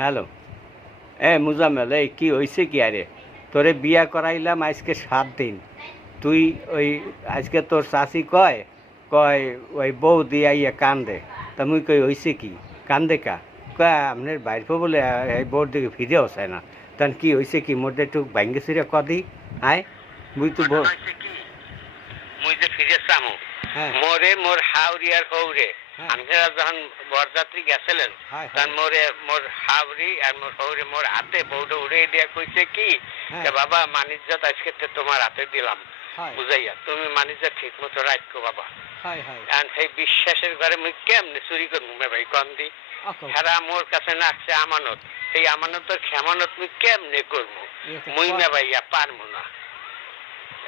Hello. Muzammel, এই কি হয়েছে কি? আরে তোরে বিয়া করাইলাম আজকে 7 দিন। তুই ওই আজকে তোর চাচি কয় কয় ওই বউ দিয়া ইয়ে কান্দে। তা মুই কই হয়েছে কি? কান্দে কা? কয় আপনার বাইর বলে এই বউর দিকে ফিরে আসে না। তখন কি হয়েছে কি? মোটে একটু ভাঙ্গে ছিঁড়ে কদি আয় মুই তো বউ। মুই যে ফিরে চামু হ্যাঁ মোরে মোর হাওরি আর হৌরে হ্যাঁ আপনারা যখন বরযাত্রী গেছিলেন হ্যাঁ তখন মোরে মোর হাওরি আর মোর হৌরে মোর হাতে বউটা উড়ে দিয়া কইছে কি হ্যাঁ যে বাবা মানিজ্জত আজকে তো তোমার হাতে দিলাম হয় বুঝাইয়া তুমি মানিজ্জত ঠিক মতো রাখো বাবা। হয় হয় আর সেই বিশ্বাসের ঘরে মুই কেমনে চুরি করবো ভাই কন্দি সারা মোর কাছে নাকছে আমানত সেই আমানতের খেমানত মুই কেমনে করবো মুই না ভাইয়া পারবো না।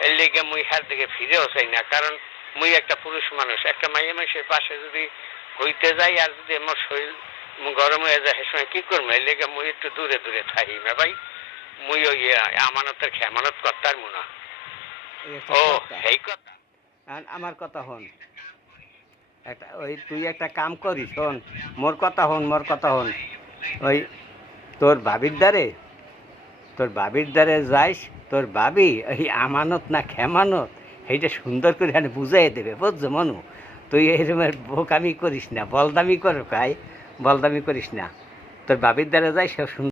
এর লেগে মুই হার দিকে ফিরেও চাই না, কারণ মুই একটা পুরুষ মানুষ, একটা মাইয়া মানুষের পাশে যদি হইতে যাই আর যদি আমার শরীর গরম হয়ে যায় সে সময় কি করবো? এর লেগে মুই একটু দূরে দূরে থাকি না ভাই। মুই ওই আমানতের খেমানত করতার মুনা। ও এই কথা। আমার কথা হন, একটা ওই তুই একটা কাম করিস, শোন মোর কথা হন। ওই তোর বাবির দ্বারে যাইস, তোর বাবি এই আমানত না খেমানত সেইটা সুন্দর করে বুঝাই দেবে, বুঝছো মনু? তুই এরকমের বোকামি করিস না, বলদামি কর ভাই, বলদামি করিস না। তোর বাবির দ্বারে যাই সে সুন্দর